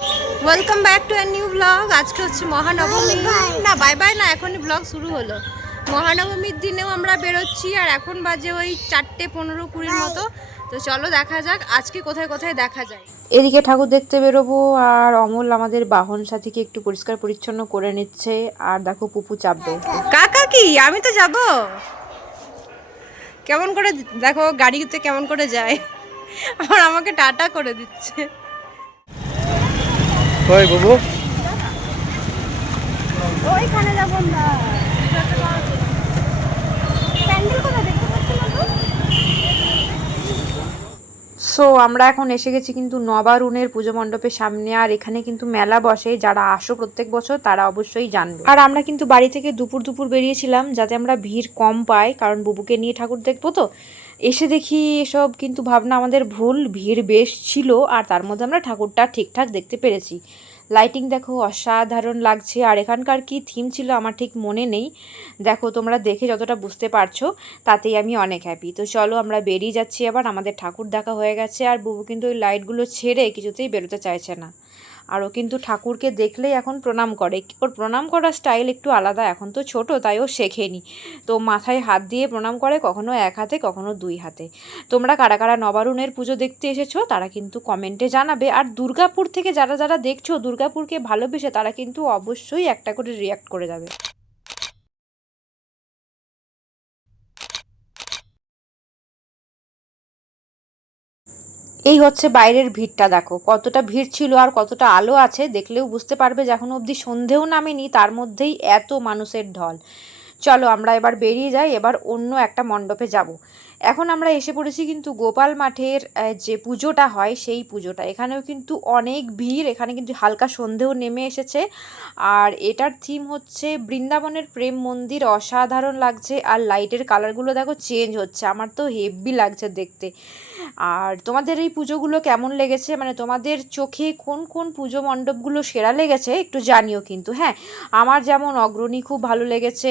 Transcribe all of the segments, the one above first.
Welcome back to a new blog. আজকে হচ্ছে মহানবমী। না বাই বাই না, এখনই ব্লগ শুরু হলো। মহানবমীর দিনেও আমরা বেরোচ্ছি আর এখন বাজে ওই 4:15-20 মতো। তো চলো দেখা যাক আজকে কোথায় কোথায় দেখা যায়। এদিকে ঠাকুর দেখতে বেরোবো আর অমল আমাদের বাহন সাথীকে একটু পরিষ্কার পরিচ্ছন্ন করে নিচ্ছে। আর দেখো পুপু চাপবে। কাকা কি আমি তো যাব। কেমন করে দেখো গাড়িতে কেমন করে যায়, আর আমাকে টাটা করে দিচ্ছে। কই বাবু ওইখানে যাবো আমরা। প্যান্ডেল কোথায় দেখতে পাচ্ছি না তো। সো আমরা এখন এসে গেছি কিন্তু নবারুণের পুজো মণ্ডপের সামনে। আর এখানে কিন্তু মেলা বসে, যারা আসো প্রত্যেক বছর তারা অবশ্যই জানবে। আর আমরা কিন্তু বাড়ি থেকে দুপুর দুপুর বেরিয়েছিলাম যাতে আমরা ভিড় কম পাই, কারণ বুবুকে নিয়ে ঠাকুর দেখবো। তো এসে দেখি এসব কিন্তু ভাবনা আমাদের ভুল, ভিড় বেশ ছিল আর তার মধ্যে আমরা ঠাকুরটা ঠিকঠাক দেখতে পেরেছি। লাইটিং দেখো অসাধারণ লাগছে। আর এখানকার কি থিম ছিল আমার ঠিক মনে নেই, দেখো তোমরা দেখে যতটা বুঝতে পারছো তাতেই আমি অনেক হ্যাপি। তো চলো আমরা বেরিয়ে যাচ্ছি, এবার আমাদের ঠাকুর দেখা হয়ে গেছে। আর বুবু কিন্তু ওই লাইটগুলো ছেড়ে কিছুতেই বেরোতে চাইছে না। আর ও কিন্তু ঠাকুরকে দেখলেই এখন প্রণাম করে। ওর প্রণাম করার স্টাইল একটু আলাদা, এখন তো ছোট তাই ও শেখেনি। তো মাথায় হাত দিয়ে প্রণাম করে, কখনো এক হাতে কখনো দুই হাতে। তোমরা কারা কারা নবারুণের পুজো দেখতে এসেছো তারা কিন্তু কমেন্টে জানাবে। আর দুর্গাপুর থেকে যারা যারা দেখছো, দুর্গাপুরকে ভালোবেসে, তারা কিন্তু অবশ্যই একটা করে রিয়াক্ট করে যাবে। এই হচ্ছে বাইরের ভিড়টা, দেখো কতটা ভিড় ছিল আর কতটা আলো আছে, দেখলেও বুঝতে পারবে যে এখনো অবধি সন্ধেও নামেনি, তার মধ্যেই এত মানুষের ঢল। চলো আমরা এবার বেরিয়ে যাই, এবার অন্য একটা মণ্ডপে যাব। এখন আমরা এসে পড়েছি কিন্তু গোপাল মাঠের যে পুজোটা হয় সেই পুজোটা। এখানেও কিন্তু অনেক ভিড়, এখানে কিন্তু হালকা সন্ধেও নেমে এসেছে। আর এটার থিম হচ্ছে বৃন্দাবনের প্রেম মন্দির, অসাধারণ লাগছে। আর লাইটের কালারগুলো দেখো চেঞ্জ হচ্ছে, আমার তো হেভি লাগছে দেখতে। আর তোমাদের এই পুজোগুলো কেমন লেগেছে, মানে তোমাদের চোখে কোন কোন পুজো মণ্ডপগুলো সেরা লেগেছে একটু জানিও কিন্তু। হ্যাঁ, আমার যেমন অগ্রণী খুব ভালো লেগেছে,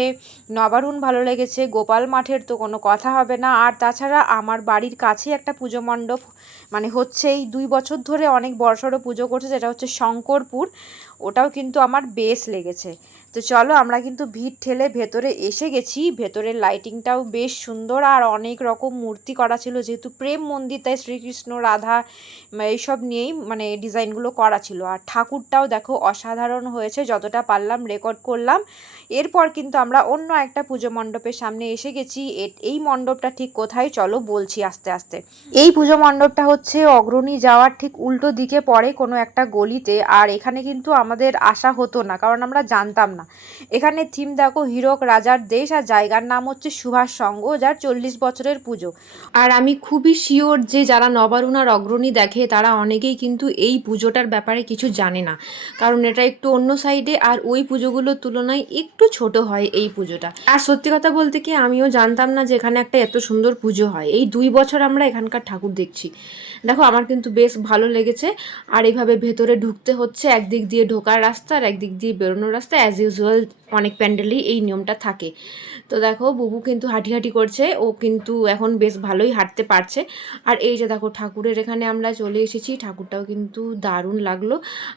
নবারুণ ভালো লেগেছে, গোপাল মাঠের তো কোনো কথা হবে না। আর তাছাড়া আমার বাড়ির কাছে একটা পুজো মণ্ডপ মানে হচ্ছে এই 2 বছর ধরে অনেক বড়সড় পুজো করছে, যেটা হচ্ছে শঙ্করপুর, ওটাও কিন্তু আমার বেশ লেগেছে। তো চলো আমরা কিন্তু ভিড় ঠেলে ভেতরে এসে গেছি। ভেতরের লাইটিংটাও বেশ সুন্দর আর অনেক রকম মূর্তি করা ছিল, যেহেতু প্রেম মন্দির তাই শ্রীকৃষ্ণ রাধা এইসব নিয়েই মানে ডিজাইনগুলো করা ছিল। আর ঠাকুরটাও দেখো অসাধারণ হয়েছে, যতটা পারলাম রেকর্ড করলাম। এরপর কিন্তু আমরা অন্য একটা পুজো মণ্ডপের সামনে এসে গেছি। এই মণ্ডপটা ঠিক কোথায় চলো বলছি আস্তে আস্তে। এই পুজো মণ্ডপটা হচ্ছে অগ্রণী যাওয়ার ঠিক উল্টো দিকে পড়ে কোনো একটা গলিতে। আর এখানে কিন্তু আমাদের আসা হতো না, কারণ আমরা জানতাম না। এখানে থিম দেখো হীরক রাজার দেশ, আর জায়গার নাম হচ্ছে সুভাষ সংঘ, যার 40 বছরের পুজো। আর আমি খুবই শিওর যে যারা নবারুণ আর অগ্রণী দেখে তারা অনেকেই কিন্তু এই পুজোটার ব্যাপারে কিছু জানে না, কারণ এটা একটু অন্য সাইডে আর ওই পুজোগুলোর তুলনায় একটু ছোট হয় এই পুজোটা। আর সত্যি কথা বলতে কি আমিও জানতাম না যে এখানে একটা এত সুন্দর পুজো হয়। এই 2 বছর আমরা এখানকার ঠাকুর দেখছি। দেখো আমার কিন্তু বেশ ভালো লেগেছে। আর এইভাবে ভেতরে ঢুকতে হচ্ছে, একদিক দিয়ে ঢোকার রাস্তা আর একদিক দিয়ে বেরোনোর রাস্তা। অ্যাজ ইউজুয়াল অনেক প্যান্ডেলেই এই নিয়মটা থাকে। তো দেখো বুবু কিন্তু হাঁটি করছে, ও কিন্তু এখন বেশ ভালোই হাঁটতে পারছে। আর এই যে দেখো ঠাকুরের এখানে আমরা চলে এসেছি, ঠাকুরটাও কিন্তু দারুণ লাগলো।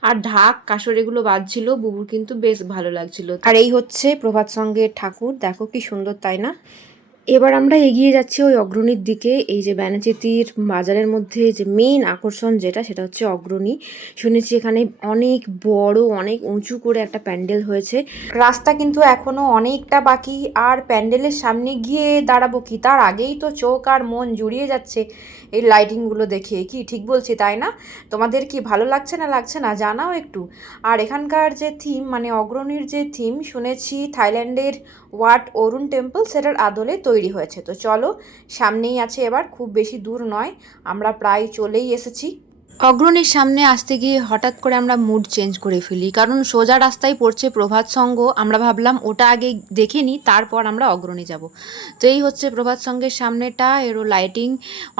আর ঢাক কাসর এগুলো বাজছিল, বুবুর কিন্তু বেশ ভালো লাগছিল। আর এই হচ্ছে প্রভাত সঙ্গের ঠাকুর, দেখো কি সুন্দর তাই না। এবার আমরা এগিয়ে যাচ্ছি ওই অগ্রণীর দিকে। এই যে ব্যানাচিতির বাজারের মধ্যে যে মেইন আকর্ষণ যেটা, সেটা হচ্ছে অগ্রণী। শুনেছি এখানে অনেক বড় অনেক উঁচু করে একটা প্যান্ডেল হয়েছে। রাস্তা কিন্তু এখনও অনেকটা বাকি। আর প্যান্ডেলের সামনে গিয়ে দাঁড়াবো কি, তার আগেই তো চোখ আর মন জুড়িয়ে যাচ্ছে এই লাইটিংগুলো দেখে। কি ঠিক বলছি তাই না? তোমাদের কি ভালো লাগছে না লাগছে না জানাও একটু। আর এখানকার যে থিম মানে অগ্রণীর যে থিম, শুনেছি থাইল্যান্ডের ওয়াট অরুণ টেম্পল সেটার আদলে তৈরি হয়েছে। তো চলো সামনেই আছে, এবার খুব বেশি দূর নয়, আমরা প্রায় চলেই এসেছি। অগ্রণীর সামনে আসতে গিয়ে হঠাৎ করে আমরা মুড চেঞ্জ করে ফেলি, কারণ সোজা রাস্তায় পড়ছে প্রভাত সংঘ। আমরা ভাবলাম ওটা আগে দেখে নিই, তারপর আমরা অগ্রণী যাব। তো এই হচ্ছে প্রভাত সংঘের সামনেটা, এরও লাইটিং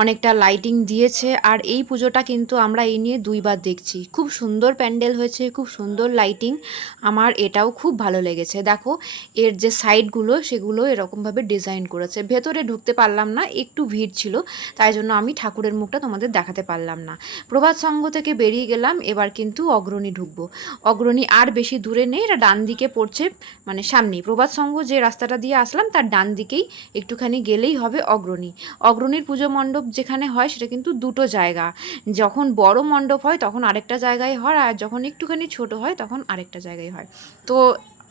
অনেকটা লাইটিং দিয়েছে। আর এই পুজোটা কিন্তু আমরা এই নিয়ে 2বার দেখছি। খুব সুন্দর প্যান্ডেল হয়েছে, খুব সুন্দর লাইটিং, আমার এটাও খুব ভালো লেগেছে। দেখো এর যে সাইডগুলো সেগুলো এরকমভাবে ডিজাইন করেছে। ভেতরে ঢুকতে পারলাম না, একটু ভিড় ছিল, তাই জন্য আমি ঠাকুরের মুখটা তোমাদের দেখাতে পারলাম না। প্রভাত সংঘ থেকে বেরিয়ে গেলাম, এবার কিন্তু অগ্রণী ঢুকবো। অগ্রণী আর বেশি দূরে নেই, এটা ডান দিকে পড়ছে, মানে সামনেই প্রভাত সংঘ যে রাস্তাটা দিয়ে আসলাম তার ডান দিকেই একটুখানি গেলেই হবে অগ্রণী। অগ্রণীর পুজো মণ্ডপ যেখানে হয় সেটা কিন্তু দুটো জায়গা, যখন বড় মণ্ডপ হয় তখন আরেকটা জায়গায় হয়, আর যখন একটুখানি ছোট হয় তখন আরেকটা জায়গায় হয়। তো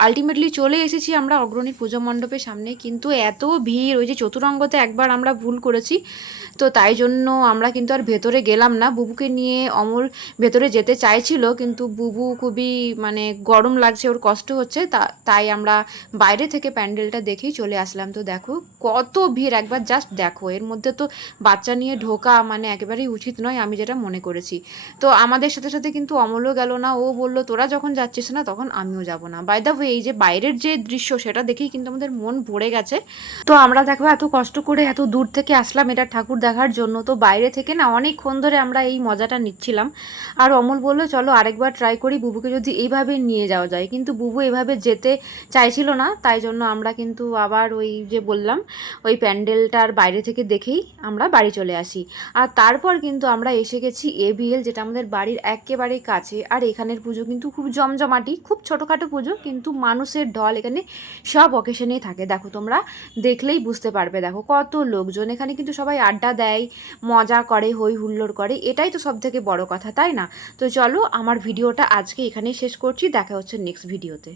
আলটিমেটলি চলে এসেছি আমরা অগ্রণী পুজো মণ্ডপের সামনে, কিন্তু এত ভিড়, ওই যে চতুরঙ্গতে একবার আমরা ভুল করেছি, তো তাই জন্য আমরা কিন্তু আর ভেতরে গেলাম না। বুবুকে নিয়ে অমল ভেতরে যেতে চাইছিল, কিন্তু বুবু খুবই মানে গরম লাগছে, ওর কষ্ট হচ্ছে, তাই আমরা বাইরে থেকে প্যান্ডেলটা দেখেই চলে আসলাম। তো দেখো কত ভিড়, একবার জাস্ট দেখো, এর মধ্যে তো বাচ্চা নিয়ে ঢোকা মানে একেবারেই উচিত নয়, আমি যেটা মনে করেছি। তো আমাদের সাথে সাথে কিন্তু অমলও গেল না, ও বললো তোরা যখন যাচ্ছিস না তখন আমিও যাব না। বাই দ্য ওয়ে, এই যে বাইরের যে দৃশ্য সেটা দেখেই কিন্তু আমাদের মন ভরে গেছে। তো আমরা দেখো এত কষ্ট করে এত দূর থেকে আসলাম এটা ঠাকুর দেখার জন্য, তো বাইরে থেকে না অনেকক্ষণ ধরে আমরা এই মজাটা নিচ্ছিলাম। আর অমল বললো চলো আরেকবার ট্রাই করি, বুবুকে যদি এইভাবে নিয়ে যাওয়া যায়, কিন্তু বুবু এভাবে যেতে চাইছিল না, তাই জন্য আমরা কিন্তু আবার ওই যে বললাম ওই প্যান্ডেলটার বাইরে থেকে দেখেই আমরা বাড়ি চলে আসি। আর তারপর কিন্তু আমরা এসে গেছি এভিএল, যেটা আমাদের বাড়ির একেবারে কাছে। আর এখানের পুজো কিন্তু খুব জমজমাটি, খুব ছোটোখাটো পুজো, কিন্তু মানুষের ঢল এখানে সব অকেশনেই থাকে। দেখো তোমরা দেখলেই বুঝতে পারবে, দেখো কত লোকজন, এখানে কিন্তু সবাই আড্ডা দেয়, মজা করে, হই হুল্লোড় করে, এটাই তো সব থেকে বড় কথা, তাই না? তো চলো আমার ভিডিওটা আজকে এখানেই শেষ করছি, দেখা হচ্ছে নেক্সট ভিডিওতে।